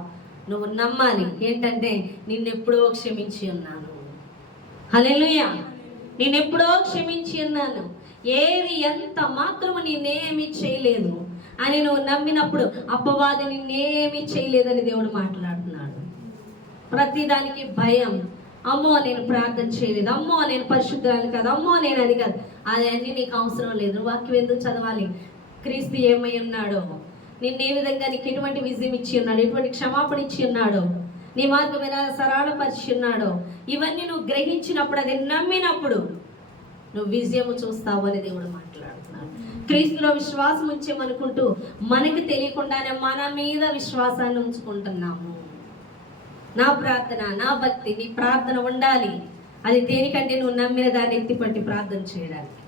నువ్వు నమ్మాలి ఏంటంటే, నిన్నెప్పుడో క్షమించి ఉన్నాను. హల్లెలూయా. నేనెప్పుడో క్షమించి ఉన్నాను, ఏది ఎంత మాత్రము నేనేమి చేయలేదు అని నువ్వు నమ్మినప్పుడు అపవాది నిన్నేమీ చేయలేదని దేవుడు మాట్లాడుతున్నాడు. ప్రతిదానికి భయం, అమ్మో నేను ప్రార్థన చేయలేదు, అమ్మో నేను పరిశుద్ధాన్ని కాదు, అమ్మో నేను అది కాదు, అది అన్నీ నీకు అవసరం లేదు. వాక్యం ఎందుకు చదవాలి? క్రీస్తు ఏమై ఉన్నాడో, నిన్ను ఏ విధంగా నీకు ఎటువంటి విజయం ఇచ్చి ఉన్నాడు, ఎటువంటి క్షమాపణ ఇచ్చి ఉన్నాడో, నీ మార్గం మీద సరళపరిచి ఉన్నాడో, ఇవన్నీ నువ్వు గ్రహించినప్పుడు, అది నమ్మినప్పుడు నువ్వు విజయము చూస్తావు అని దేవుడు మాట్లాడుతున్నాడు. క్రీస్తులో విశ్వాసం ఉంచేమనుకుంటూ మనకి తెలియకుండానే మన మీద విశ్వాసాన్ని ఉంచుకుంటున్నాము. నా ప్రార్థన, నా భక్తి, నీ ప్రార్థన ఉండాలి. అది దేనికంటే నువ్వు నమ్మిన దాన్ని ఎత్తిపట్టి ప్రార్థన చేయడానికి.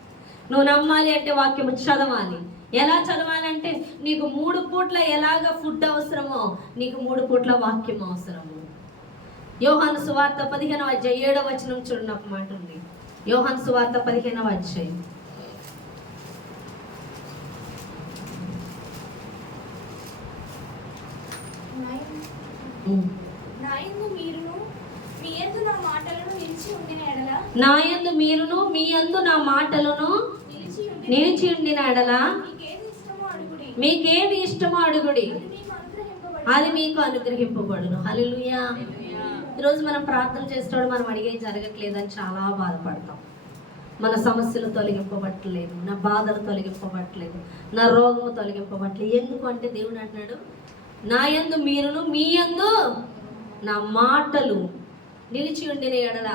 నువ్వు నమ్మాలి అంటే వాక్యం చదవాలి. ఎలా చదవాలంటే, నీకు 3 పూట్ల ఎలాగ ఫుడ్ అవసరమో నీకు 3 పూట్ల వాక్యం అవసరము. యోహాను సువార్త 15వ అధ్యాయం 7వ వచనం చూడండి, ఒక మాట ఉంది. యోహాను సువార్త 15వ అధ్యాయం. నాయందు మీరును మీ యందు నా మాటలను నిలిచి ఉండిన ఎడల, నాయందు మీరును మీ యందు నా మాటలను నిలిచి ఉండిన ఎడల మీకేది ఇష్టమో అడుగుడి, అది మీకు అనుగ్రహింపబడును. హల్లెలూయా. ఈరోజు మనం ప్రార్థన చేసేటప్పుడు మనం అడిగే జరగట్లేదని చాలా బాధపడతాం. మన సమస్యలు తొలగింపబట్టలేదు, నా బాధలు తొలగింపబట్టలేదు, నా రోగము తొలగింపబట్టలేదు. ఎందుకు అంటే దేవుడు అంటున్నాడు, నా యందు మీరును మీ యందు నా మాటలు నిలిచి ఉండిన ఎడల,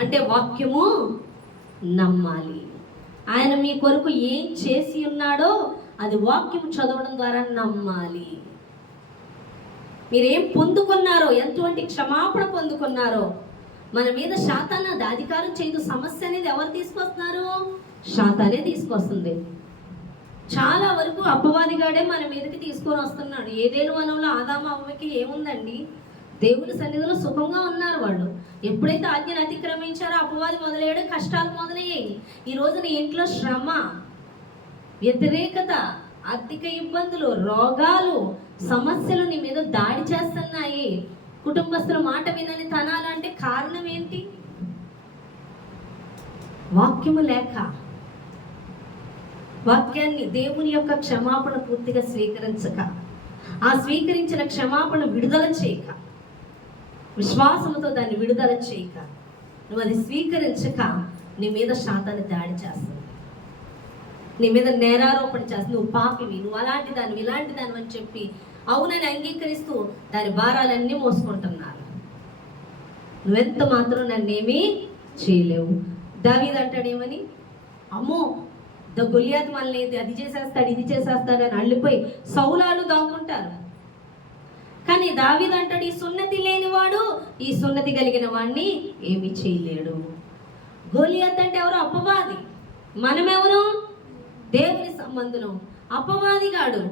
అంటే వాక్యము నమ్మాలి. ఆయన మీ కొరకు ఏం చేసి ఉన్నాడో అది వాక్యం చదవడం ద్వారా నమ్మాలి. మీరేం పొందుకున్నారో, ఎటువంటి క్షమాపణ పొందుకున్నారో, మన మీద శాతాన్ని అది అధికారం చేయదు. సమస్య అనేది ఎవరు తీసుకొస్తున్నారు? శాతానే తీసుకొస్తుంది. చాలా వరకు అపవాదిగాడే మన మీదకి తీసుకొని వస్తున్నాడు. ఏదేను వనంలో ఆదాము అవ్వకి ఏముందండి? దేవుని సన్నిధిలో సుఖంగా ఉన్నారు వాళ్ళు. ఎప్పుడైతే ఆజ్ఞను అతిక్రమించారో అపవాది మొదలయ్యాడు, కష్టాలు మొదలయ్యాయి. ఈరోజు నీ ఇంట్లో శ్రమ, వ్యతిరేకత, ఆర్థిక ఇబ్బందులు, రోగాలు, సమస్యలు నీ మీద దాడి చేస్తున్నాయి. కుటుంబస్తుల మాట వినని తనాలంటే కారణం ఏంటి? వాక్యము లేక, వాక్యాన్ని, దేవుని యొక్క క్షమాపణ పూర్తిగా స్వీకరించక, ఆ స్వీకరించిన క్షమాపణ విడుదల చేయక, విశ్వాసంతో దాన్ని విడుదల చేయక, నువ్వు అది స్వీకరించక నీ మీద శాతాన్ని దాడి చేస్తుంది, నీ మీద నేరారోపణ చేస్తుంది. నువ్వు పాపివి, నువ్వు అలాంటి దానివి, ఇలాంటి దానివి అని చెప్పి అవునని అంగీకరిస్తూ దాని భారాలన్నీ మోసుకుంటున్నారు. నువ్వెంత మాత్రం నన్నేమీ చేయలేవు. దావీదు అంటాడేమని, అమ్మో గొలియాతు మనల్ని అది చేసేస్తాడు ఇది చేసేస్తాడు అని అల్లిపోయి సౌలాలు దాక్కుంటారు. కానీ దావీదు అంటాడు, ఈ సున్నతి లేనివాడు ఈ సున్నతి కలిగిన వాడిని ఏమీ చేయలేడు. గొలియాతు అంటే ఎవరు? అపవాది. మనమెవరు? దేవుని సంబంధులు. అపవాదిగాడు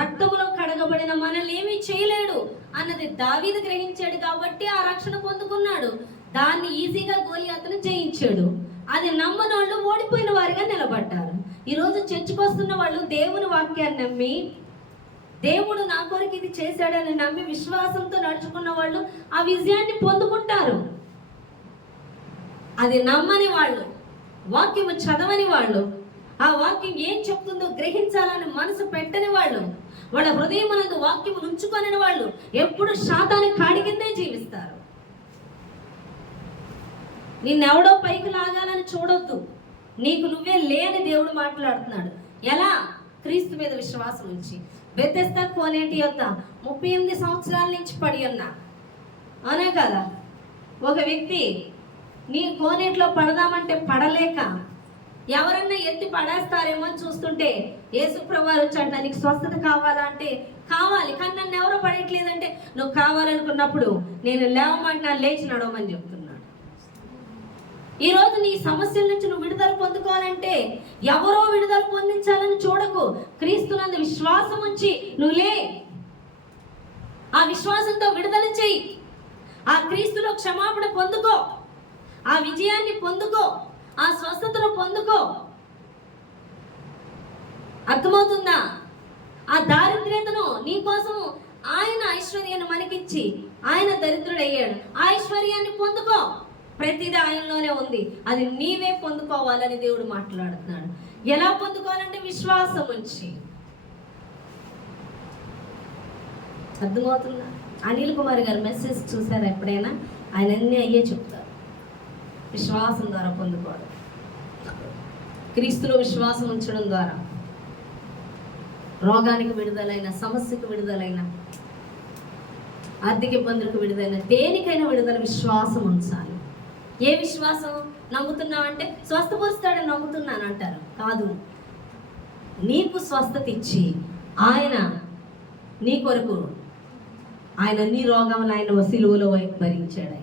రక్తములో కడగబడిన మనల్ని ఏమీ చేయలేడు అన్నది దావీదు గ్రహించాడు కాబట్టి ఆ రక్షణ పొందుకున్నాడు. దాన్ని ఈజీగా గొలియాతును జయించాడు. అది నమ్మని వాళ్ళు ఓడిపోయిన వారిగా నిలబడ్డారు. ఈరోజు చర్చకు వస్తున్న వాళ్ళు దేవుని వాక్యాన్ని నమ్మి, దేవుడు నా కొరకు ఇది చేశాడని నమ్మి విశ్వాసంతో నడుచుకున్న వాళ్ళు ఆ విజయాన్ని పొందుకుంటారు. అది నమ్మని వాళ్ళు, వాక్యము చదవని వాళ్ళు, ఆ వాక్యం ఏం చెప్తుందో గ్రహించాలని మనసు పెట్టని వాళ్ళు, వాళ్ళ హృదయమునందు వాక్యము ఉంచుకొనని వాళ్ళు ఎప్పుడు శాతాన్ని కాడి కిందే జీవిస్తారు. నిన్నెవడో పైకి లాగాలని చూడొద్దు. నీకు నువ్వే లేని దేవుడు మాట్లాడుతున్నాడు. ఎలా? క్రీస్తు మీద విశ్వాసం ఉంచి. బెతెస్దా కోనేటి యొద్ద 38 సంవత్సరాల నుంచి పడి ఉన్నా, అవునా కదా? ఒక వ్యక్తి నీ కోనేటిలో పడదామంటే పడలేక ఎవరన్నా ఎత్తి పడేస్తారేమో అని చూస్తుంటే యేసుప్రభు వారు వచ్చాడు, నీకు స్వస్థత కావాలా అంటే కావాలి, కానీ నన్ను ఎవరో పడట్లేదంటే నువ్వు కావాలనుకున్నప్పుడు నేను లేవమంటున్నా, లేచి నడవమని చెప్తున్నాడు. ఈరోజు నీ సమస్యల నుంచి నువ్వు విడుదల పొందుకోవాలంటే ఎవరో విడుదల పొందించాలని చూడకు. క్రీస్తునందు విశ్వాసం ఉంచి నువ్వు లే, ఆ విశ్వాసంతో విడుదల చెయ్యి. ఆ క్రీస్తులో క్షమాపణ పొందుకో, ఆ విజయాన్ని పొందుకో, ఆ స్వస్థతను పొందుకో. అర్థమవుతుందా? ఆ దారిద్ర్యతను నీ కోసం ఆయన ఐశ్వర్యాన్ని మనకిచ్చి ఆయన దరిద్రుడయ్యాడు. ఆ ఐశ్వర్యాన్ని పొందుకో. ప్రతిదీ ఆయనలోనే ఉంది, అది నీవే పొందుకోవాలని దేవుడు మాట్లాడుతున్నాడు. ఎలా పొందుకోవాలంటే విశ్వాసం ఉంచి. అర్థమవుతుందా? అనిల్ కుమార్ గారు మెసేజ్ చూసారా ఎప్పుడైనా? ఆయన అన్నీ అయ్యే చెప్తారు. విశ్వాసం ద్వారా పొందుకోవడం, క్రీస్తులో విశ్వాసం ఉంచడం ద్వారా రోగానికి విడుదలైన, సమస్యకు విడుదలైన, ఆర్థిక ఇబ్బందులకు విడుదలైన, దేనికైనా విడుదల విశ్వాసం ఉంచాలి. ఏ విశ్వాసం? నమ్ముతున్నావంటే స్వస్థపరుస్తాడని నమ్ముతున్నాను అంటారు. కాదు, నీకు స్వస్థత ఇచ్చి ఆయన నీ కొరకు ఆయన నీ రోగములు ఆయన సిలువలో భరించాడు.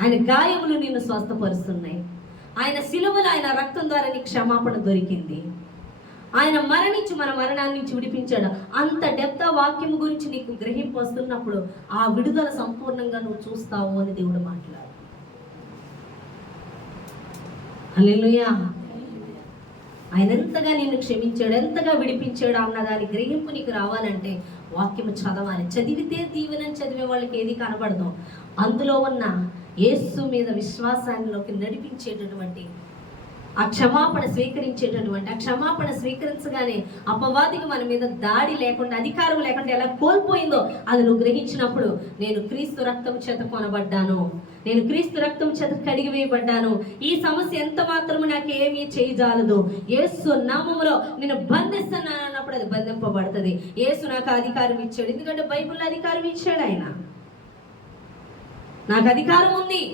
ఆయన గాయములు నిన్ను స్వస్థపరుస్తున్నాయి. ఆయన సిలువలో ఆయన రక్తం ద్వారా నీకు క్షమాపణ దొరికింది. ఆయన మరణించి మన మరణాన్ని నుంచి విడిపించాడు. అంత డెప్త్ వాక్యం గురించి నీకు గ్రహింపు వస్తున్నప్పుడు ఆ విడుదల సంపూర్ణంగా నువ్వు చూస్తావు అని దేవుడు మాట్లాడు. హల్లెలూయా. ఆయన ఎంతగా నిన్ను క్షమించాడు, ఎంతగా విడిపించాడు అన్న దాని గ్రహింపు నీకు రావాలంటే వాక్యము చదవాలి. చదివితే దీవెనని చదివే వాళ్ళకి ఏది కనబడదు. అందులో ఉన్న యేసు మీద విశ్వాసానికి నడిపించేటటువంటి, ఆ క్షమాపణ స్వీకరించేటటువంటి, ఆ క్షమాపణ స్వీకరించగానే అపవాదికి మన మీద దాడి లేకుండా, అధికారం లేకుండా ఎలా కోల్పోయిందో అది నువ్వు గ్రహించినప్పుడు, నేను క్రీస్తు రక్తం చేత కొనబడ్డాను, నేను క్రీస్తు రక్తం చేత కడిగి వేయబడ్డాను, ఈ సమస్య ఎంత మాత్రము నాకు ఏమీ చేయజాలదు, యేసు నామములో నేను బంధిస్తున్నాను అన్నప్పుడు అది బంధింపబడుతుంది. యేసు నాకు అధికారం ఇచ్చాడు. ఎందుకంటే బైబిల్లో అధికారం ఇచ్చాడు ఆయన. నాకు అధికారం ఉంది,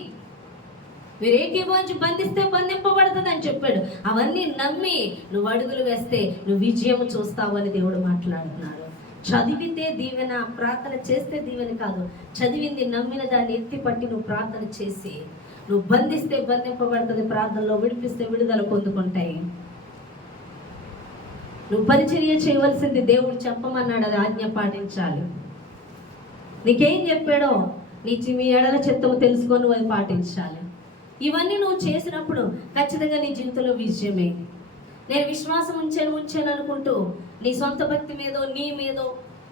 మీరు ఏకీభవించి బంధిస్తే బంధింపబడుతుంది అని చెప్పాడు. అవన్నీ నమ్మి నువ్వు అడుగులు వేస్తే నువ్వు విజయం చూస్తావు అని దేవుడు మాట్లాడుతున్నాడు. చదివితే దీవెన, ప్రార్థన చేస్తే దీవెన కాదు. చదివింది నమ్మిన దాన్ని ఎత్తి పట్టి నువ్వు ప్రార్థన చేసి నువ్వు బంధిస్తే బంధింపబడుతుంది, ప్రార్థనలో విడిపిస్తే విడుదల పొందుకుంటాయి. నువ్వు పరిచర్య చేయవలసింది దేవుడు చెప్పమన్నాడు, అది ఆజ్ఞ పాటించాలి. నీకేం చెప్పాడో మీ ఎడల చిత్తము తెలుసుకొని నువ్వు అది పాటించాలి. ఇవన్నీ నువ్వు చేసినప్పుడు ఖచ్చితంగా నీ జీవితంలో విజయమే. నేను విశ్వాసం ఉంచాను అనుకుంటూ నీ సొంత భక్తి మీదో, నీ మీదో,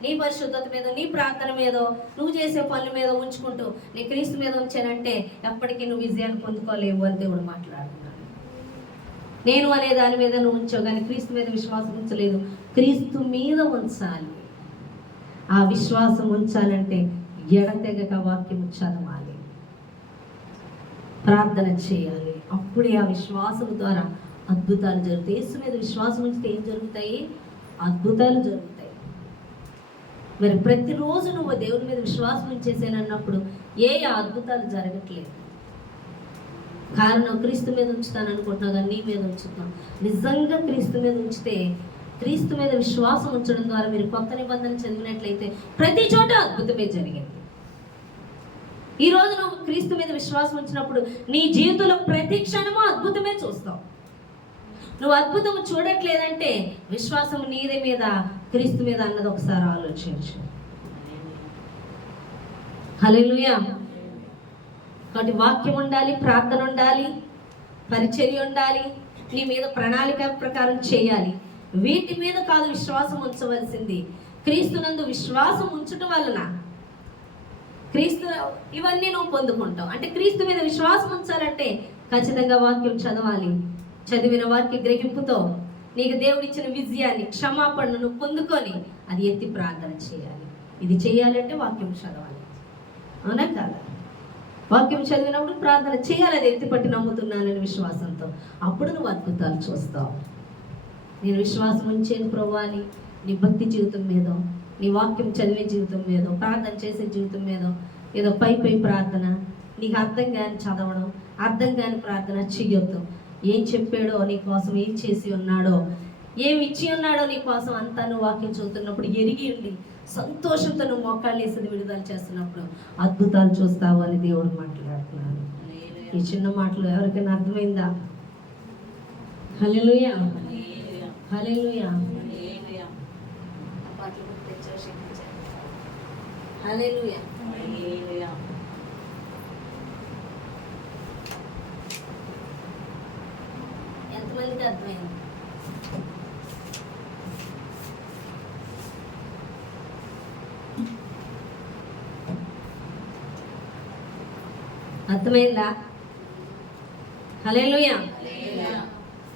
నీ పరిశుద్ధత మీదో, నీ ప్రార్థన మీదో, నువ్వు చేసే పనుల మీద ఉంచుకుంటూ నీ క్రీస్తు మీద ఉంచానంటే ఎప్పటికీ నువ్వు విజయాన్ని పొందుకోలేవు అని దేవుడు మాట్లాడుతున్నాడు. నేను అనే దాని మీద నువ్వు ఉంచావు కానీ క్రీస్తు మీద విశ్వాసం ఉంచలేదు. క్రీస్తు మీద ఉంచాలి. ఆ విశ్వాసం ఉంచాలంటే ఎడతెగక వాక్యం చదవాలి, ప్రార్థన చేయాలి. అప్పుడే ఆ విశ్వాసం ద్వారా అద్భుతాలు జరుగుతాయి. యేసు మీద విశ్వాసం ఉంచితే ఏం జరుగుతాయి? అద్భుతాలు జరుగుతాయి. మరి ప్రతిరోజు నువ్వు దేవుని మీద విశ్వాసం ఉంచేసానన్నప్పుడు ఏ అద్భుతాలు జరగట్లేదు. కారణం క్రీస్తు మీద ఉంచుతాను అనుకుంటున్నావు కానీ నీ మీద ఉంచుతున్నావు. నిజంగా క్రీస్తు మీద ఉంచితే, క్రీస్తు మీద విశ్వాసం ఉంచడం ద్వారా మీరు కొత్త నిబంధన చదివినట్లయితే ప్రతి చోట అద్భుతమే జరిగింది. ఈరోజు నువ్వు క్రీస్తు మీద విశ్వాసం ఉంచినప్పుడు నీ జీవితంలో ప్రతి క్షణము అద్భుతమే చూస్తావు. నువ్వు అద్భుతం చూడట్లేదంటే విశ్వాసం నీదే మీద క్రీస్తు మీద అన్నది ఒకసారి ఆలోచించు. హల్లెలూయా. కాబట్టి వాక్యం ఉండాలి, ప్రార్థన ఉండాలి, పరిచర్య ఉండాలి, నీ మీద ప్రణాళిక ప్రకారం చేయాలి. వీటి మీద కాదు విశ్వాసం ఉంచవలసింది, క్రీస్తునందు విశ్వాసం ఉంచటం వలన క్రీస్తు ఇవన్నీ నువ్వు పొందుకుంటావు. అంటే క్రీస్తు మీద విశ్వాసం ఉంచాలంటే ఖచ్చితంగా వాక్యం చదవాలి. చదివిన వాక్య గ్రహింపుతో నీకు దేవుడిచ్చిన విజయాన్ని, క్షమాపణను నువ్వు పొందుకొని అది ఎత్తి ప్రార్థన చేయాలి. ఇది చేయాలంటే వాక్యం చదవాలి. అవునా కాదా? వాక్యం చదివినప్పుడు ప్రార్థన చేయాలి, అది ఎత్తిపట్టి నమ్ముతున్నానని విశ్వాసంతో. అప్పుడు నువ్వు అద్భుతాలు చూస్తావు. నేను విశ్వాసం ఉంచేది ప్రభువా అని నీ భక్తి జీవితం మీదో, నీ వాక్యం చదివే జీవితం మీదో, ప్రార్థన చేసే జీవితం మీదో ఏదో పై ప్రార్థన, నీకు అర్థం కాని చదవడం, అర్థం కాని ప్రార్థన చెయ్యొద్దు. ఏం చెప్పాడో నీ కోసం, ఏం చేసి ఉన్నాడో, ఏమి ఇచ్చి ఉన్నాడో నీ కోసం అంతా నువ్వు వాక్యం చదువుతున్నప్పుడు ఎరిగి ఉండి సంతోషంతో నువ్వు మోకాళ్ళు వేసేది విడుదల చేస్తున్నప్పుడు అద్భుతాలు చూస్తావు అని దేవుడు మాట్లాడుతున్నాడు. ఈ చిన్న మాటలు ఎవరికైనా అర్థమైందా? హల్లెలూయా, హల్లెలూయా, హల్లెలూయా. ఎంతమందికి అర్థమైంది? అర్థమైందా? హల్లెలూయా.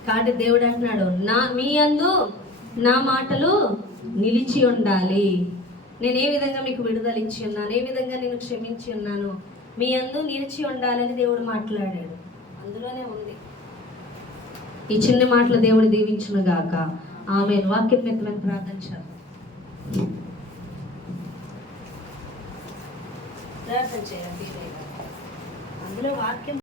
కాబట్టి దేవుడు అంటున్నాడు, మీ యందు నా మాటలు నిలిచి ఉండాలి. నేను ఏ విధంగా మీకు విడుదల ఇచ్చి ఉన్నాను, ఏ విధంగా నేను క్షమించి ఉన్నాను, మీ యందు నిలిచి ఉండాలని దేవుడు మాట్లాడాడు. అందులోనే ఉంది. ఈ చిన్న మాటలు దేవుడు దీవించును గాక. ఆమేన్. వాక్యం మీద ప్రార్థించాలి. ప్రార్థన చేయాలి. అందులో వాక్యం